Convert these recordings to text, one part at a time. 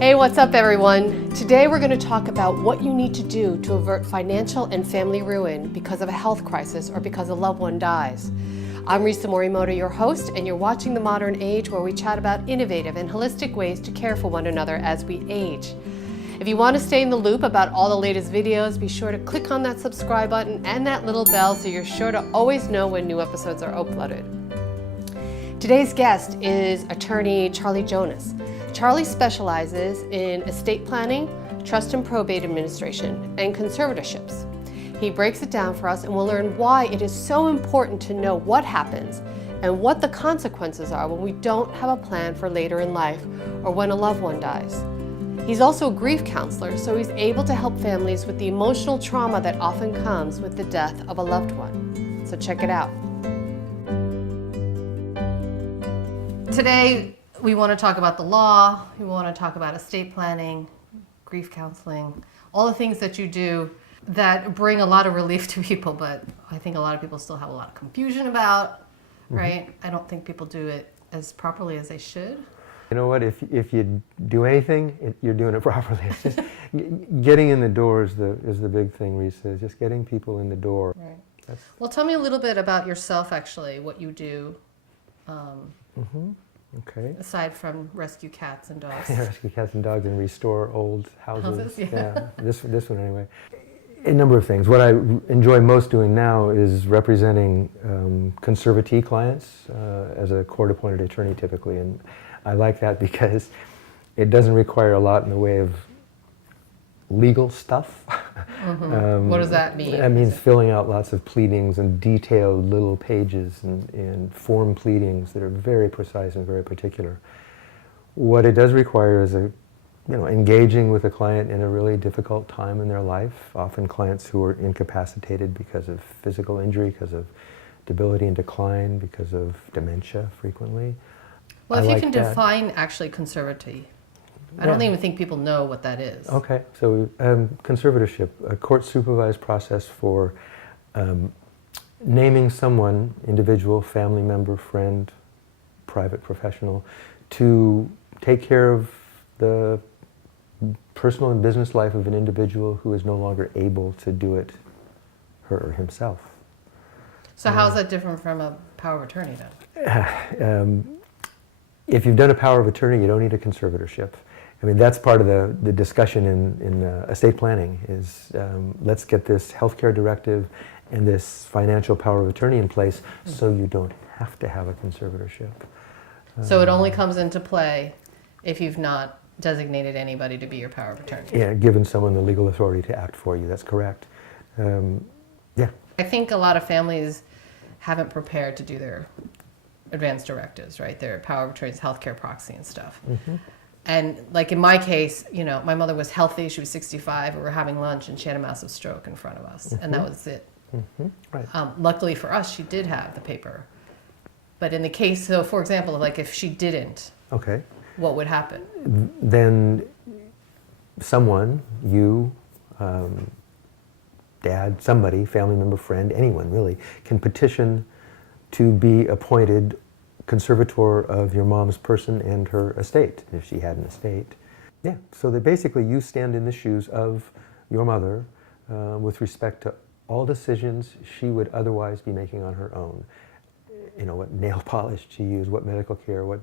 Hey, what's up everyone? Today we're going to talk about what you need to do to avert financial and family ruin because of a health crisis or because a loved one dies. I'm Risa Morimoto, your host, and you're watching The Modern Age, where we chat about innovative and holistic ways to care for one another as we age. If you want to stay in the loop about all the latest videos, be sure to click on that subscribe button and that little bell so you're sure to always know when new episodes are uploaded. Today's guest is Attorney Charlie Jonas. Charlie specializes in estate planning, trust and probate administration, and conservatorships. He breaks it down for us, and we'll learn why it is so important to know what happens and what the consequences are when we don't have a plan for later in life or when a loved one dies. He's also a grief counselor, so he's able to help families with the emotional trauma that often comes with the death of a loved one. So check it out. Today, we want to talk about the law, we want to talk about estate planning, grief counseling, all the things that you do that bring a lot of relief to people, but I think a lot of people still have a lot of confusion about, right? I don't think people do it as properly as they should. You know what, if you do anything, you're doing it properly. It's just getting in the door is the big thing, Risa, just getting people in the door. Right. Well, tell me a little bit about yourself, actually, what you do. Okay. Aside from rescue cats and dogs. Rescue cats and dogs and restore old houses. Yeah. This one anyway. A number of things. What I enjoy most doing now is representing conservatee clients as a court-appointed attorney typically, and I like that because it doesn't require a lot in the way of legal stuff. What does that mean? That means filling out lots of pleadings and detailed little pages and form pleadings that are very precise and very particular. What it does require is engaging with a client in a really difficult time in their life, often clients who are incapacitated because of physical injury, because of debility and decline, because of dementia frequently. Well, if you can define actually conservatee. I don't even think people know what that is. Okay, so conservatorship, a court-supervised process for naming someone, individual, family member, friend, private professional, to take care of the personal and business life of an individual who is no longer able to do it her or himself. So how is that different from a power of attorney then? If you've done a power of attorney, you don't need a conservatorship. I mean, that's part of the discussion in estate planning is let's get this healthcare directive and this financial power of attorney in place so you don't have to have a conservatorship. So it only comes into play if you've not designated anybody to be your power of attorney. Yeah, given someone the legal authority to act for you, that's correct. Yeah. I think a lot of families haven't prepared to do their advance directives, right? Their power of attorney's healthcare proxy and stuff. And like in my case, my mother was healthy, she was 65, we were having lunch and she had a massive stroke in front of us, and that was it. Right. Luckily for us, she did have the paper. But in the case, so for example, like if she didn't, okay, what would happen? Then someone, you, dad, somebody, family member, friend, anyone really, can petition to be appointed conservator of your mom's person and her estate, if she had an estate. Yeah, so that basically you stand in the shoes of your mother with respect to all decisions she would otherwise be making on her own. What nail polish to use, what medical care, what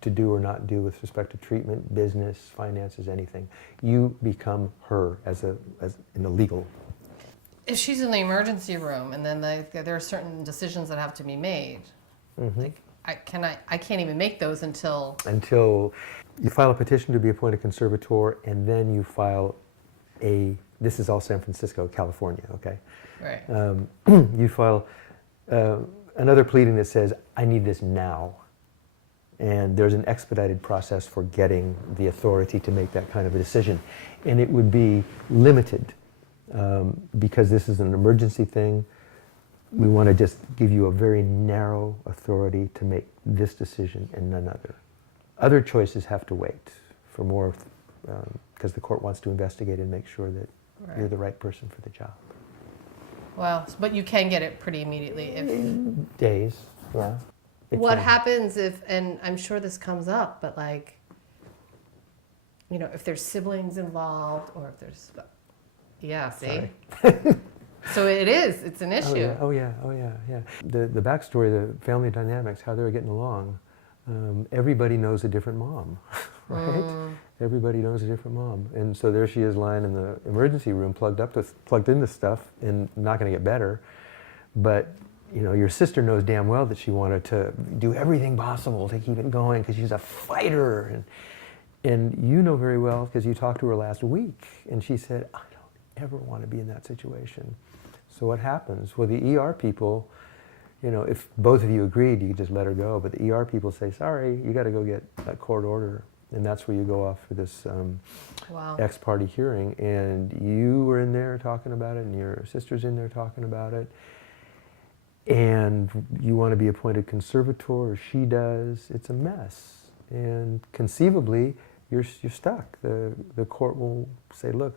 to do or not do with respect to treatment, business, finances, anything. You become her as in the legal. If she's in the emergency room and then there are certain decisions that have to be made, like I can't even make those until you file a petition to be appointed conservator, and then you file this is all San Francisco, California, okay? Right. You file another pleading that says, I need this now. And there's an expedited process for getting the authority to make that kind of a decision. And it would be limited because this is an emergency thing. We want to just give you a very narrow authority to make this decision and none other. Other choices have to wait for more, because the court wants to investigate and make sure that you're the right person for the job. Wow, but you can get it pretty immediately if... Days, yeah. What happens if, and I'm sure this comes up, but like, if there's siblings involved or if there's, yeah, see? Sorry. So it's an issue. Oh yeah. The backstory, the family dynamics, how they were getting along. Everybody knows a different mom, right? Everybody knows a different mom. And so there she is lying in the emergency room plugged into stuff and not going to get better. But, your sister knows damn well that she wanted to do everything possible to keep it going because she's a fighter. And you know very well because you talked to her last week and she said, I don't ever want to be in that situation. So what happens? Well, the ER people, if both of you agreed, you could just let her go. But the ER people say, sorry, you got to go get a court order. And that's where you go off for this ex-parte hearing. And you were in there talking about it, and your sister's in there talking about it. And you want to be appointed conservator, or she does. It's a mess. And conceivably, you're stuck. The court will say, look,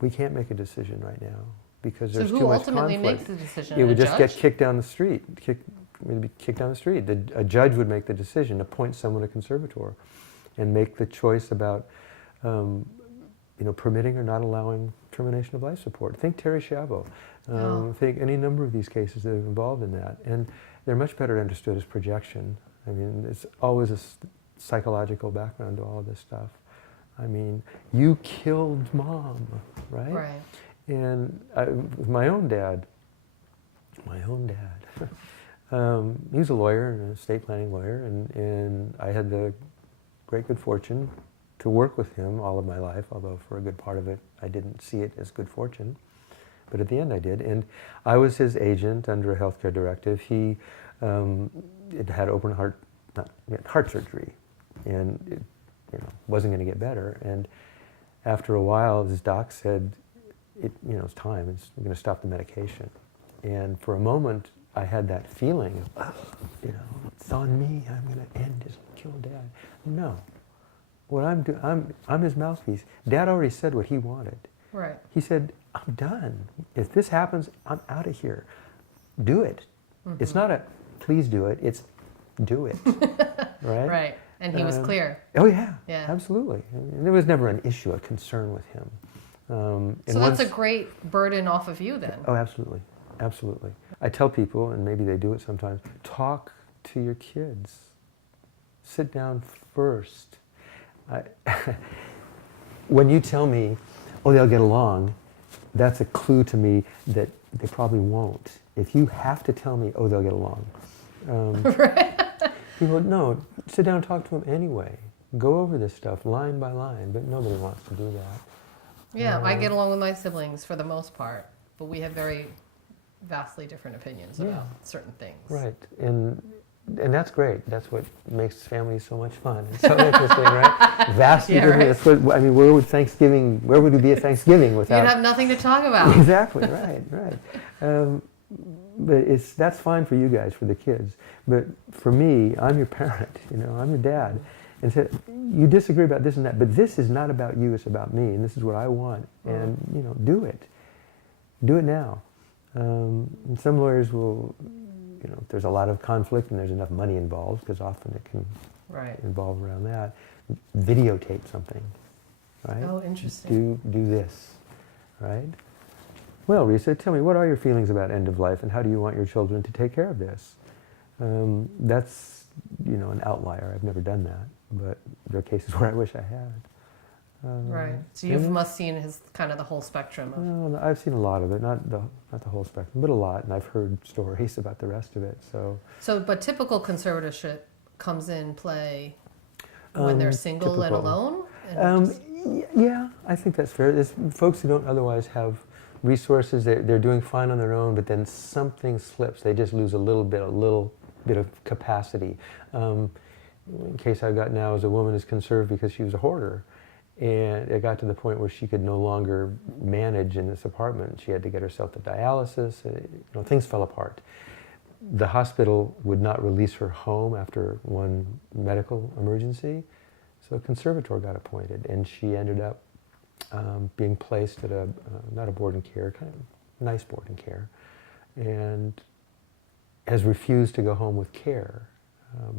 we can't make a decision right now because there's too much conflict. So who ultimately makes the decision? It would just get kicked down the street. Kicked down the street. A judge would make the decision, appoint someone a conservator, and make the choice about, permitting or not allowing termination of life support. Think Terry Schiavo. Think any number of these cases that are involved in that, and they're much better understood as projection. I mean, it's always a psychological background to all of this stuff. I mean, you killed mom, right? Right. And my own dad, he was a lawyer, and a estate planning lawyer, and I had the great good fortune to work with him all of my life, although for a good part of it I didn't see it as good fortune. But at the end I did. And I was his agent under a healthcare directive. He had heart surgery, and it wasn't going to get better. And after a while, his doc said, it's time. We're going to stop the medication. And for a moment, I had that feeling of, it's on me. I'm going to end his kill Dad. No. What I'm doing, I'm his mouthpiece. Dad already said what he wanted. Right. He said, I'm done. If this happens, I'm out of here. Do it. Mm-hmm. It's not a please do it. It's do it. Right? Right. And he was clear. Oh yeah. Yeah. Absolutely. There was never an issue, a concern with him. So that's a great burden off of you then. Oh, absolutely. Absolutely. I tell people, and maybe they do it sometimes, talk to your kids. Sit down first. When you tell me, they'll get along, that's a clue to me that they probably won't. If you have to tell me, they'll get along. People, no, sit down and talk to them anyway. Go over this stuff line by line, but nobody wants to do that. Yeah, I get along with my siblings for the most part, but we have very vastly different opinions about certain things. Right, and that's great. That's what makes families so much fun. It's so interesting, right? Vastly different. Right. That's what, where would we be at Thanksgiving without... You'd have nothing to talk about. Exactly, right. But that's fine for you guys, for the kids. But for me, I'm your parent, I'm your dad. And so you disagree about this and that, but this is not about you, it's about me, and this is what I want. And, do it. Do it now. And some lawyers will, if there's a lot of conflict and there's enough money involved, because often it can involve around that, videotape something, right? Oh, interesting. Do this, right? Well, Risa, tell me, what are your feelings about end of life, and how do you want your children to take care of this? That's, an outlier. I've never done that, but there are cases where I wish I had. Right. So you must seen the whole spectrum. Well, I've seen a lot of it, not the whole spectrum, but a lot, and I've heard stories about the rest of it. But typical conservatorship comes in play when they're single and alone. Yeah, I think that's fair. There's folks who don't otherwise have resources. They're doing fine on their own, but then something slips. They just lose a little bit of capacity. The case I've got now is a woman is conserved because she was a hoarder. And it got to the point where she could no longer manage in this apartment. She had to get herself to dialysis. Things fell apart. The hospital would not release her home after one medical emergency, so a conservator got appointed, and she ended up being placed at not a board and care, kind of nice board and care, and has refused to go home with care.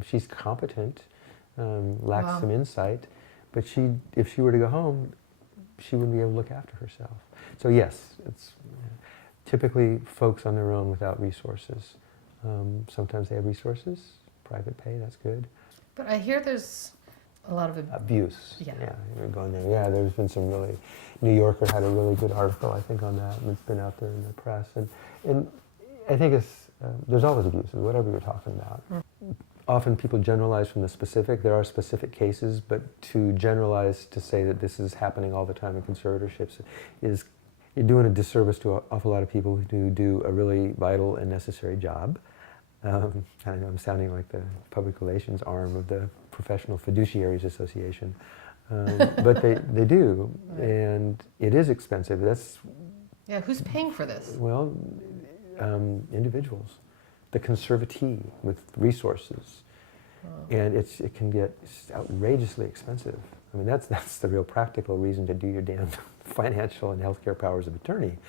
She's competent, lacks some insight, But if she were to go home, she wouldn't be able to look after herself. So yes, it's typically folks on their own without resources. Sometimes they have resources, private pay, that's good. But I hear there's a lot of abuse. Yeah. You're going there. Yeah, there's been some really. New Yorker had a really good article, I think, on that, and it's been out there in the press. And I think there's always abuse, whatever you're talking about. Often people generalize from the specific. There are specific cases, but to generalize to say that this is happening all the time in conservatorships is you're doing a disservice to an awful lot of people who do a really vital and necessary job. I know I'm sounding like the public relations arm of the Professional Fiduciaries Association, but they do, and it is expensive. Yeah, who's paying for this? Well, individuals, the conservatee with resources, and it can get outrageously expensive. I mean, that's the real practical reason to do your damn financial and healthcare powers of attorney.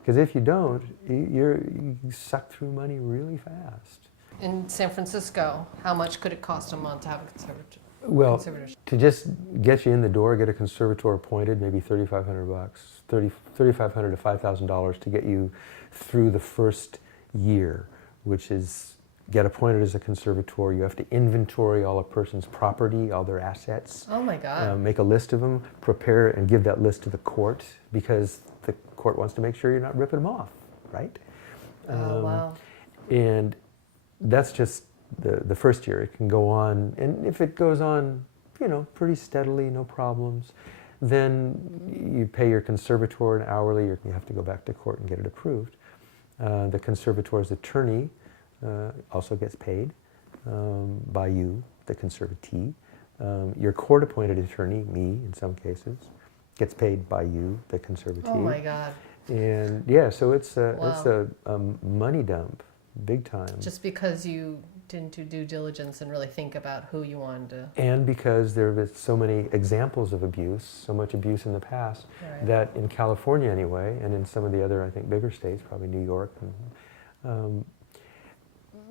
Because if you don't, you suck through money really fast. In San Francisco, how much could it cost a month to have a conservatorship? Well, to just get you in the door, get a conservator appointed, maybe $3,500, $3,500 to $5,000 to get you through the first year, which is get appointed as a conservator. You have to inventory all a person's property, all their assets. Oh my God. Make a list of them, prepare and give that list to the court because the court wants to make sure you're not ripping them off, right? Wow. And that's just the first year. It can go on, and if it goes on, pretty steadily, no problems, then you pay your conservator an hourly, you have to go back to court and get it approved. The conservator's attorney also gets paid by you, the conservatee. Your court-appointed attorney, me in some cases, gets paid by you, the conservatee. Oh my God. And yeah, so it's a money dump, big time. Just because you didn't do due diligence and really think about who you wanted to. And because there have been so many examples of abuse, so much abuse in the past, Right. that in California anyway, and in some of the other, I think, bigger states, probably New York,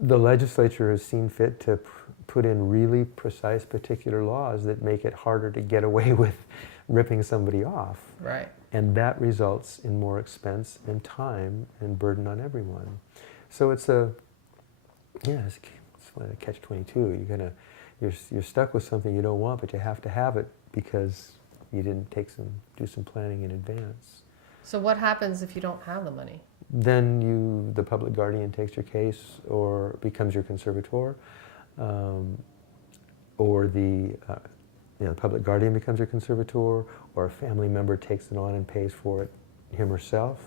the legislature has seen fit to put in really precise, particular laws that make it harder to get away with ripping somebody off. Right. And that results in more expense and time and burden on everyone. So it's it's one of the catch-22. You're stuck with something you don't want, but you have to have it because you didn't do some planning in advance. So what happens if you don't have the money? Then the public guardian takes your case or becomes your conservator, or the public guardian becomes your conservator, or a family member takes it on and pays for it him or herself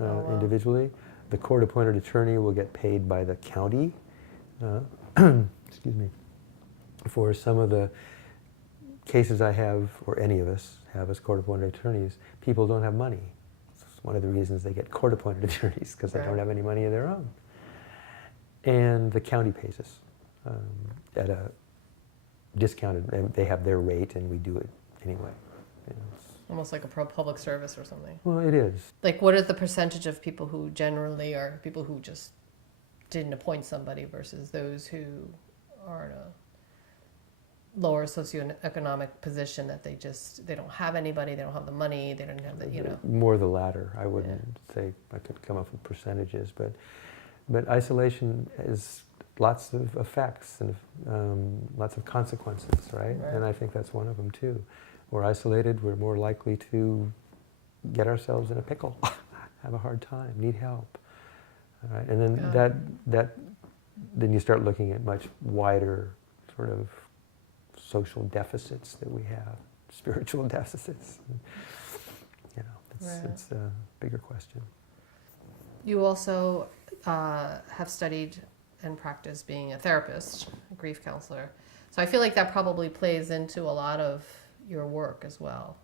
individually. The court-appointed attorney will get paid by the county. Excuse me. For some of the cases I have, or any of us have as court-appointed attorneys, people don't have money. It's one of the reasons they get court-appointed attorneys, because they don't have any money of their own. And the county pays us at a discounted, and they have their rate, and we do it anyway. Almost like a public service or something. Well, it is. Like, what is the percentage of people who generally are people who just didn't appoint somebody versus those who are in a lower socioeconomic position that they don't have anybody, they don't have the money, they don't have the, More the latter. I wouldn't say I could come up with percentages, but isolation has lots of effects and lots of consequences, right? And I think that's one of them too. We're isolated, we're more likely to get ourselves in a pickle, have a hard time, need help. All right? And then then you start looking at much wider sort of social deficits that we have, spiritual deficits. It's a bigger question. You also have studied and practiced being a therapist, a grief counselor. So I feel like that probably plays into a lot of your work as well.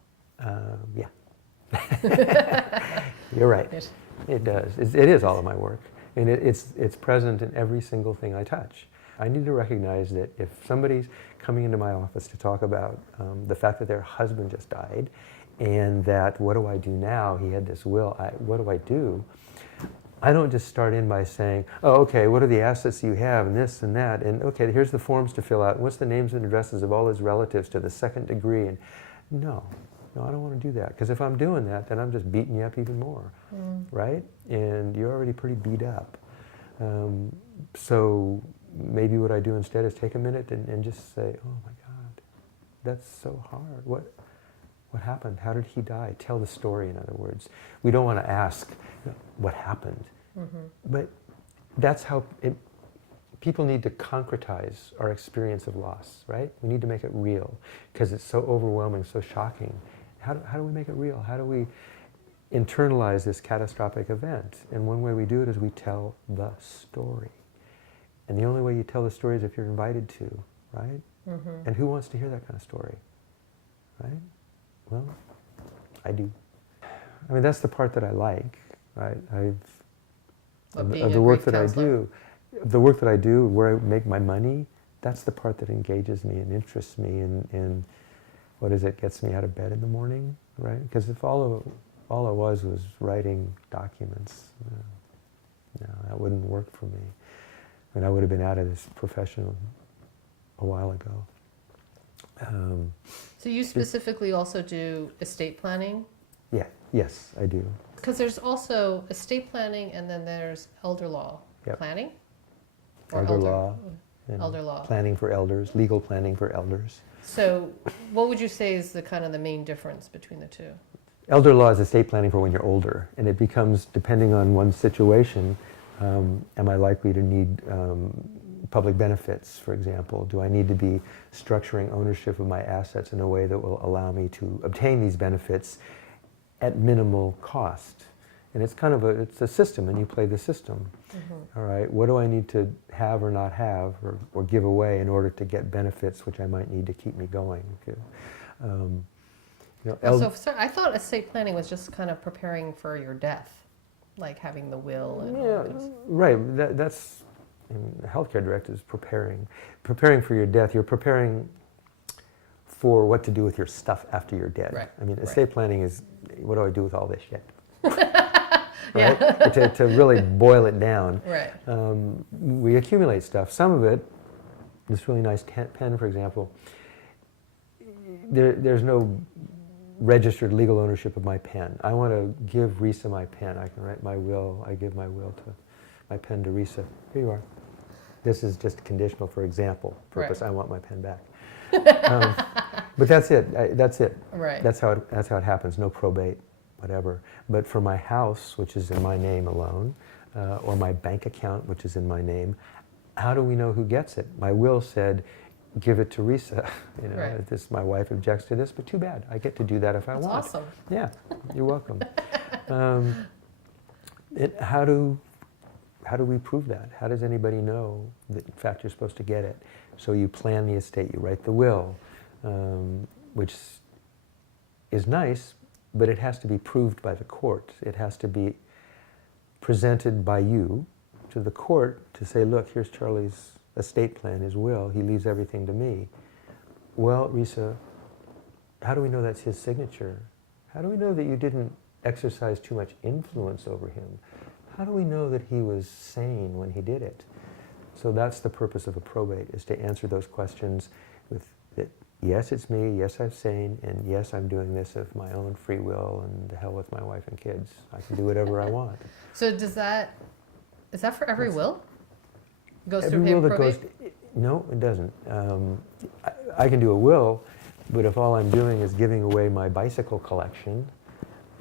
Yeah. You're right. It does. It is all of my work. And it's present in every single thing I touch. I need to recognize that if somebody's coming into my office to talk about the fact that their husband just died, and that what do I do now? He had this will. What do I do? I don't just start in by saying, oh, okay, what are the assets you have, and this and that, and okay, here's the forms to fill out, what's the names and addresses of all his relatives to the second degree, and no, I don't want to do that, because if I'm doing that, then I'm just beating you up even more, right? And you're already pretty beat up. So maybe what I do instead is take a minute and just say, oh my God, that's so hard. What happened? How did he die? Tell the story, in other words. We don't want to ask what happened. But that's how people need to concretize our experience of loss, right? We need to make it real because it's so overwhelming, so shocking. How do we make it real? How do we internalize this catastrophic event? And one way we do it is we tell the story. And the only way you tell the story is if you're invited to, right? And who wants to hear that kind of story, right? Well, I do. I mean, that's the part that I like, right? Of the work that I do, where I make my money, that's the part that engages me and interests me and what is it, gets me out of bed in the morning, right? Because if all I was writing documents, no, that wouldn't work for me. And I would have been out of this profession a while ago. So you specifically also do estate planning? Yeah, yes, I do. Because there's also estate planning and then there's elder law planning? Or Elder law. Elder law. Planning for elders, legal planning for elders. So what would you say is the kind of the main difference between the two? Elder law is estate planning for when you're older, and it becomes, depending on one's situation, am I likely to need public benefits, for example? Do I need to be structuring ownership of my assets in a way that will allow me to obtain these benefits at minimal cost? And it's kind of it's a system, and you play the system. All right, what do I need to have or not have or give away in order to get benefits which I might need to keep me going? So I thought estate planning was just kind of preparing for your death, like having the will and all this. Right. That's the healthcare director is preparing for your death. You're preparing for what to do with your stuff after you're dead. Right. I mean, estate planning is what do I do with all this shit? Yeah. Right? to really boil it down. Right. We accumulate stuff. Some of it, this really nice pen, for example. There's no registered legal ownership of my pen. I want to give Risa my pen. I can write my will. I give my pen to Risa. Here you are. This is just conditional for example purpose. Right. I want my pen back. But that's it. That's it. Right. That's how it happens. No probate, whatever. But for my house, which is in my name alone, or my bank account, which is in my name, how do we know who gets it? My will said, give it to Risa. Right. My wife objects to this, but too bad. I get to do that if I want. That's awesome. Yeah, you're welcome. How do we prove that? How does anybody know that in fact you're supposed to get it? So you plan the estate, you write the will, which is nice, but it has to be proved by the court. It has to be presented by you to the court to say, look, here's Charlie's estate plan, his will, he leaves everything to me. Well, Risa, how do we know that's his signature? How do we know that you didn't exercise too much influence over him? How do we know that he was sane when he did it? So that's the purpose of a probate, is to answer those questions with that, yes, it's me, yes, I'm sane, and yes, I'm doing this of my own free will, and the hell with my wife and kids. I can do whatever I want. So is that for every will? It goes every through will that probate? No, it doesn't. I can do a will, but if all I'm doing is giving away my bicycle collection,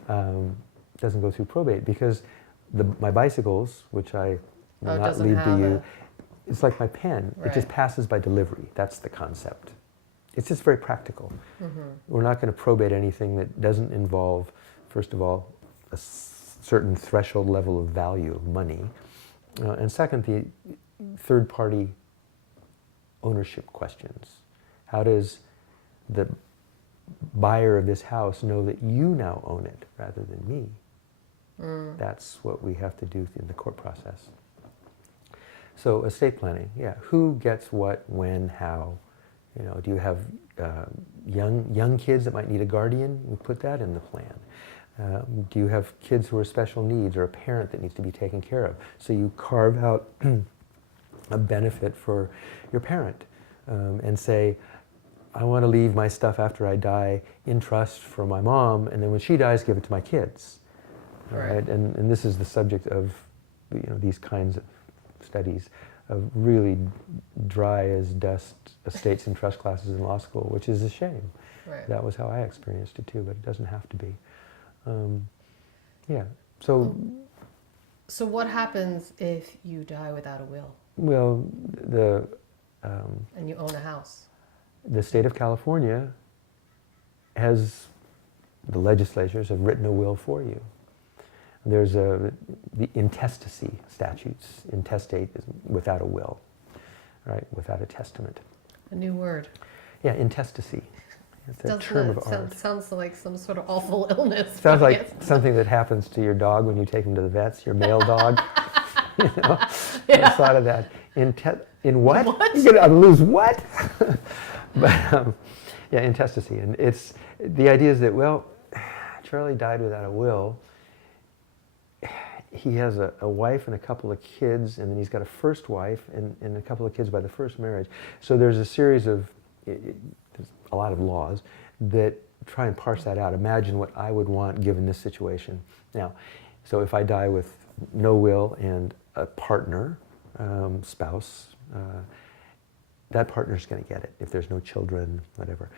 it doesn't go through probate, because my bicycles, which I will not leave to you, it's like my pen. Right. It just passes by delivery. That's the concept. It's just very practical. We're not going to probate anything that doesn't involve, first of all, a certain threshold level of value of money, and second, the third-party ownership questions. How does the buyer of this house know that you now own it rather than me? That's what we have to do in the court process. So estate planning, yeah. Who gets what, when, how? Do you have young kids that might need a guardian? We put that in the plan. Do you have kids who are special needs or a parent that needs to be taken care of? So you carve out a benefit for your parent and say, I want to leave my stuff after I die in trust for my mom, and then when she dies, give it to my kids. Right. And this is the subject of these kinds of studies, of really dry as dust estates and trust classes in law school, which is a shame. Right. That was how I experienced it too, but it doesn't have to be. Yeah. So what happens if you die without a will? Well, and you own a house. The state of California has, the legislatures have written a will for you. There's the intestacy statutes. Intestate is without a will, right? Without a testament. A new word. Yeah, intestacy. It's a term of art. Sounds like some sort of awful illness. Sounds like something that happens to your dog when you take him to the vets, your male dog. I thought of that. In what? What? You're going to lose what? But yeah, intestacy. And it's, the idea is that, well, Charlie died without a will. He has a wife and a couple of kids, and then he's got a first wife and a couple of kids by the first marriage. So there's a series of, there's a lot of laws that try and parse that out. Imagine what I would want given this situation. Now, so if I die with no will and a partner, spouse, that partner's going to get it if there's no children, whatever.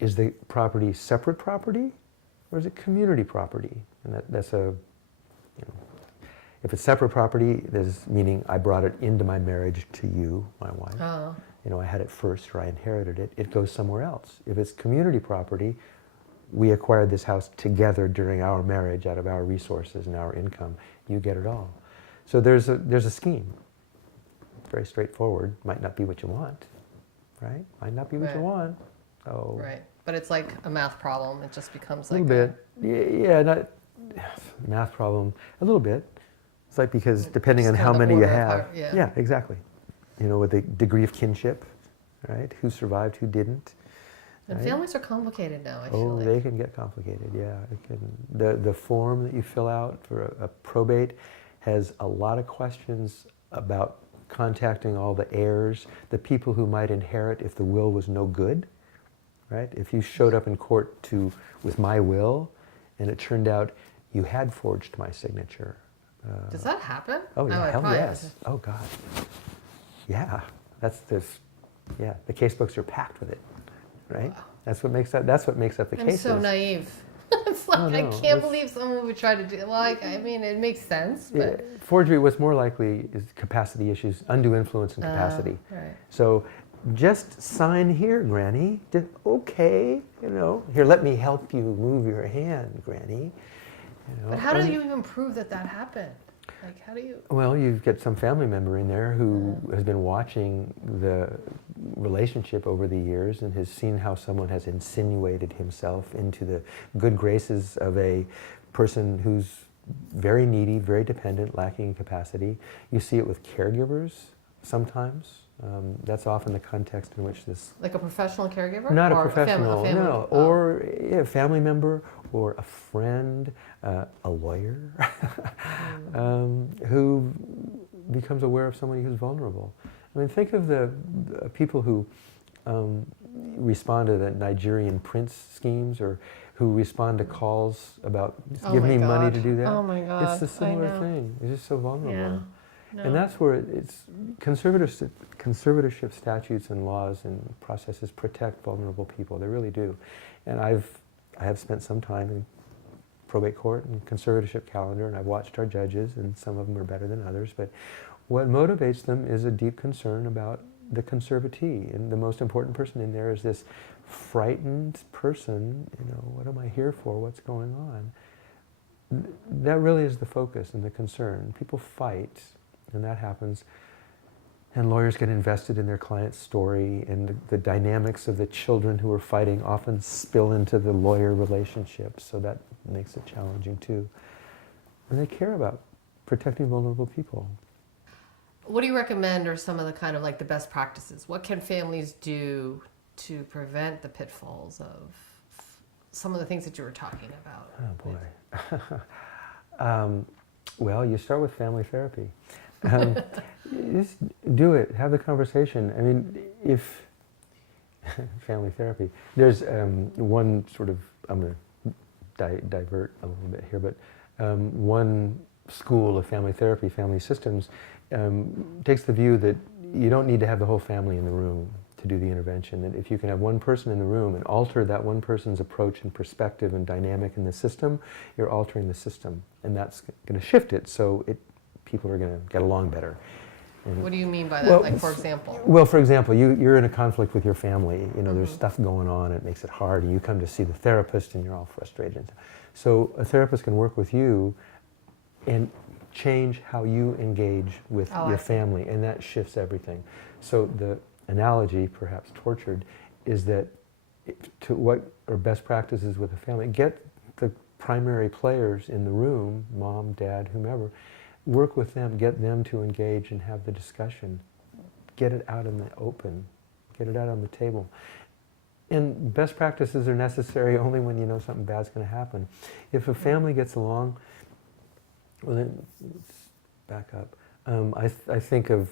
Is the property separate property, or is it community property? And that's a, if it's separate property, there's meaning I brought it into my marriage to you, my wife. Oh. I had it first, or I inherited it. It goes somewhere else. If it's community property, we acquired this house together during our marriage out of our resources and our income. You get it all. So there's a scheme. Very straightforward. Might not be what you want, right? Might not be what you want. Oh. Right. But it's like a math problem. It just becomes a like little bit. Yeah, not math problem. A little bit. It's like, because depending on how many you have. Yeah, exactly. With the degree of kinship, right? Who survived, who didn't. And right? families are complicated now, I feel like. They can get complicated, yeah. It can. The form that you fill out for a probate has a lot of questions about contacting all the heirs, the people who might inherit if the will was no good, right? If you showed up in court with my will, and it turned out you had forged my signature. Does that happen? Oh, yeah, hell yes. Oh, God. Yeah, yeah, the case books are packed with it, right? Wow. That's what makes up the cases. I'm so naive. It's like, I can't believe someone would try to do, I mean, it makes sense, but... Yeah, forgery, what's more likely is capacity issues, undue influence and capacity. Right. So just sign here, Granny. Okay, here, let me help you move your hand, Granny. But how do you even prove that happened? Like, how do you... Well, you get some family member in there who has been watching the relationship over the years and has seen how someone has insinuated himself into the good graces of a person who's very needy, very dependent, lacking capacity. You see it with caregivers sometimes. That's often the context in which this... Like a professional caregiver? Not or a professional, no. Oh. Or a family member, or a friend, a lawyer, who becomes aware of somebody who's vulnerable. I mean, think of the people who respond to the Nigerian prince schemes, or who respond to calls about, give me money to do that. Oh my God. It's a similar thing. It's just so vulnerable. Yeah. No. And that's where it's conservatorship statutes and laws and processes protect vulnerable people. They really do. And I have spent some time in probate court and conservatorship calendar, and I've watched our judges, and some of them are better than others. But what motivates them is a deep concern about the conservatee. And the most important person in there is this frightened person. What am I here for? What's going on? That really is the focus and the concern. People fight. And that happens, and lawyers get invested in their client's story, and the dynamics of the children who are fighting often spill into the lawyer relationship, so that makes it challenging too. And they care about protecting vulnerable people. What do you recommend are some of the kind of the best practices? What can families do to prevent the pitfalls of some of the things that you were talking about? Oh boy. Well, you start with family therapy. Just do it. Have the conversation. I mean, if family therapy, there's one sort of, I'm going to divert a little bit here, but one school of family therapy, family systems, takes the view that you don't need to have the whole family in the room to do the intervention. And if you can have one person in the room and alter that one person's approach and perspective and dynamic in the system, you're altering the system. And that's going to shift it so people are going to get along better. And what do you mean by that? Like, for example? Well, for example, you're in a conflict with your family. You know, there's stuff going on. It makes it hard. And you come to see the therapist and you're all frustrated. So a therapist can work with you and change how you engage with your family. And that shifts everything. So the analogy, perhaps tortured, is that to what are best practices with a family, get the primary players in the room, mom, dad, whomever, work with them, get them to engage and have the discussion. Get it out in the open. Get it out on the table. And best practices are necessary only when you know something bad's going to happen. If a family gets along, well then, let's back up. I think of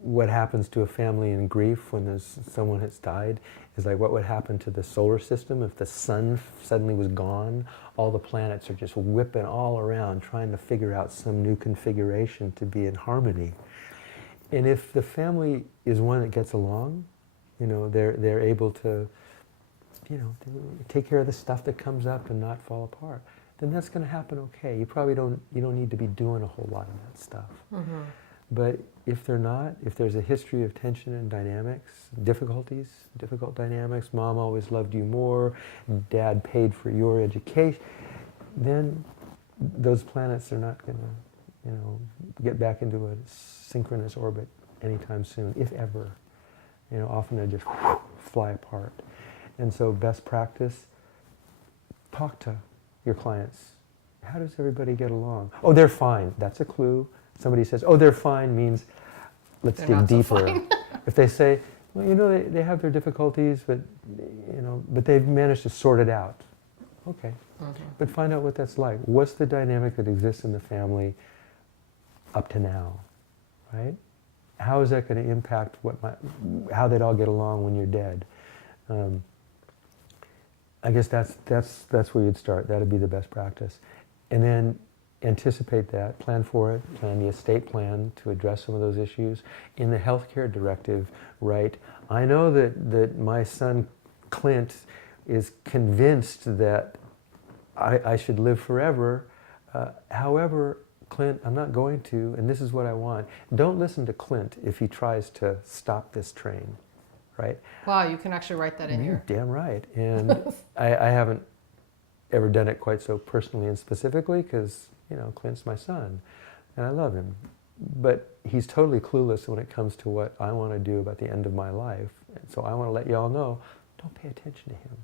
what happens to a family in grief when there's someone has died is like what would happen to the solar system if the sun suddenly was gone. All the planets are just whipping all around trying to figure out some new configuration to be in harmony. And if the family is one that gets along, you know, they're able to, you know, to take care of the stuff that comes up and not fall apart, then that's going to happen okay. You probably don't need to be doing a whole lot of that stuff. Mm-hmm. But if they're not, if there's a history of tension and dynamics, difficult dynamics, mom always loved you more, dad paid for your education, then those planets are not going to, you know, get back into a synchronous orbit anytime soon, if ever. You know, often they just fly apart. And so best practice, talk to your clients. How does everybody get along? Oh, they're fine. That's a clue. Somebody says, oh, they're fine, means let's dig deeper. So if they say, well, you know, they have their difficulties, but, you know, but they've managed to sort it out. Okay. Mm-hmm. But find out what that's like. What's the dynamic that exists in the family up to now, right? How is that going to impact how they'd all get along when you're dead? I guess that's where you'd start. That'd be the best practice. And then anticipate that, plan for it, plan the estate plan to address some of those issues. In the healthcare directive, right, I know that my son Clint is convinced that I should live forever. However, Clint, I'm not going to, and this is what I want. Don't listen to Clint if he tries to stop this train, right? Wow, you can actually write that in here. You're damn right. And I haven't ever done it quite so personally and specifically because, you know, Clint's my son and I love him. But he's totally clueless when it comes to what I want to do about the end of my life. And so I want to let you all know, don't pay attention to him.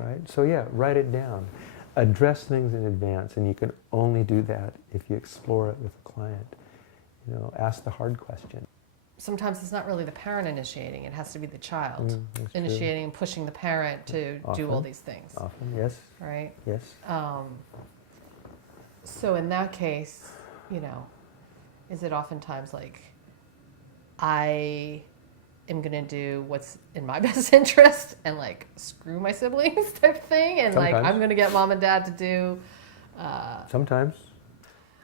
Right? So yeah, write it down. Address things in advance, and you can only do that if you explore it with a client. You know, ask the hard question. Sometimes it's not really the parent initiating, it has to be the child initiating and pushing the parent to do all these things. Often, yes. Right? Yes. So in that case, you know, is it oftentimes like, I am going to do what's in my best interest and like screw my siblings type thing, and sometimes. Like I'm going to get mom and dad to do sometimes.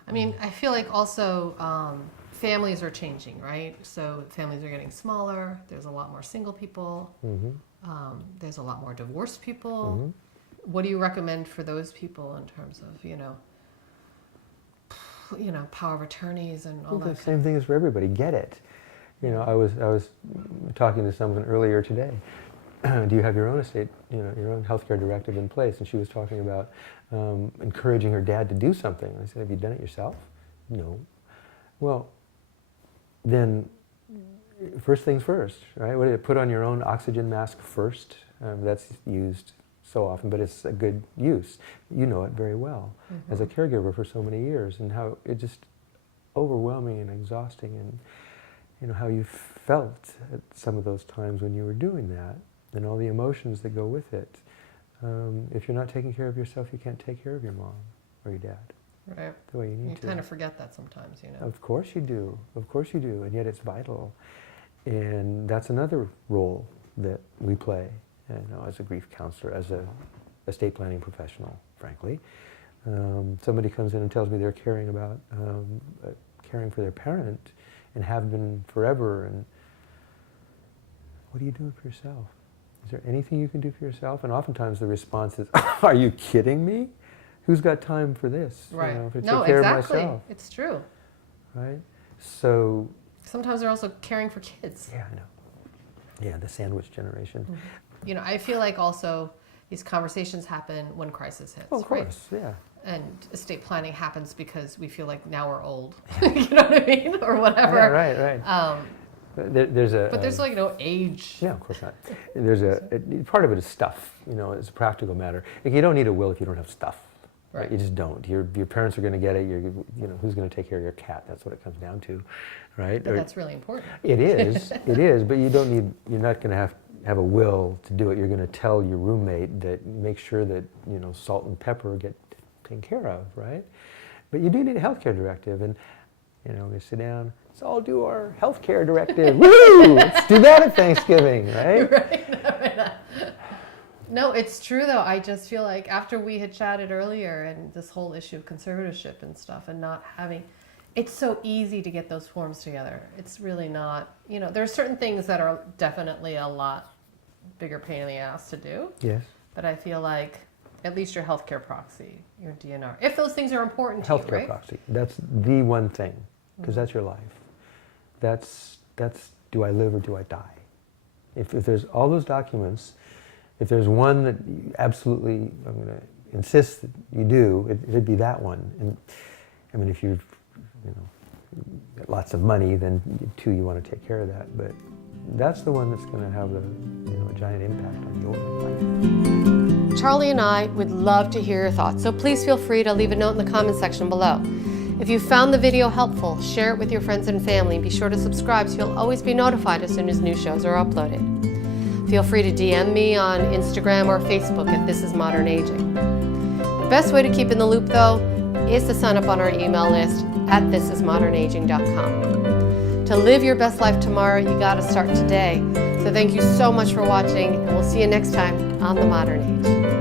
I mean, I feel like also families are changing, right? So families are getting smaller, there's a lot more single people, there's a lot more divorced people. What do you recommend for those people in terms of, you know, power of attorneys and all that? The same thing as for everybody. Get it. You know, I was talking to someone earlier today. Do you have your own estate, you know, your own healthcare directive in place? And she was talking about encouraging her dad to do something. I said, have you done it yourself? No. Well, then first things first, right? What did it put on your own oxygen mask first? That's used so often, but it's a good use. You know it very well as a caregiver for so many years, and how it just overwhelming and exhausting, and you know how you felt at some of those times when you were doing that, and all the emotions that go with it. If you're not taking care of yourself, you can't take care of your mom or your dad Right. the way you need You to. kind of forget that sometimes, you know. Of course you do. Of course you do. And yet it's vital. And that's another role that we play, as a grief counselor, as a estate planning professional, frankly. Somebody comes in and tells me they're caring for their parent and have been forever. And what are you doing for yourself? Is there anything you can do for yourself? And oftentimes the response is, are you kidding me? Who's got time for this? Right. To No, take care exactly. of myself, It's true. right? So, Sometimes they're also caring for kids. yeah, I know. Yeah, the sandwich generation. You know, I feel like also these conversations happen when crisis hits, Well, of right? course, yeah. And estate planning happens because we feel like now we're old. You know what I mean? Or whatever. Yeah, right. But there's like no age. Yeah, of course not. Part of it is stuff, it's a practical matter. Like, you don't need a will if you don't have stuff. Right? You just don't. Your parents are going to get it. Who's going to take care of your cat? That's what it comes down to, right? But that's really important. It is. It is. But you're not going to have a will to do it. You're going to tell your roommate that make sure that salt and pepper get taken care of, right? But you do need a healthcare directive, and we sit down. Let's all do our healthcare directive. Woo! Let's do that at Thanksgiving, right? Right. No, it's true though. I just feel like after we had chatted earlier and this whole issue of conservatorship and stuff and not having, it's so easy to get those forms together. It's really not, there are certain things that are definitely a lot bigger pain in the ass to do. Yes. But I feel like at least your healthcare proxy, your DNR, if those things are important to you, Healthcare right? proxy. That's the one thing, because that's your life. That's do I live or do I die? If there's all those documents, if there's one that you absolutely, I'm going to insist that you do, it'd be that one. And I mean, if you've got lots of money, then you want to take care of that. But that's the one that's going to have a giant impact on your life. Charlie and I would love to hear your thoughts, so please feel free to leave a note in the comment section below. If you found the video helpful, share it with your friends and family, and be sure to subscribe so you'll always be notified as soon as new shows are uploaded. Feel free to DM me on Instagram or Facebook at This Is Modern Aging. The best way to keep in the loop, though, is to sign up on our email list at thisismodernaging.com. To live your best life tomorrow, you gotta start today. So thank you so much for watching, and we'll see you next time on The Modern Age.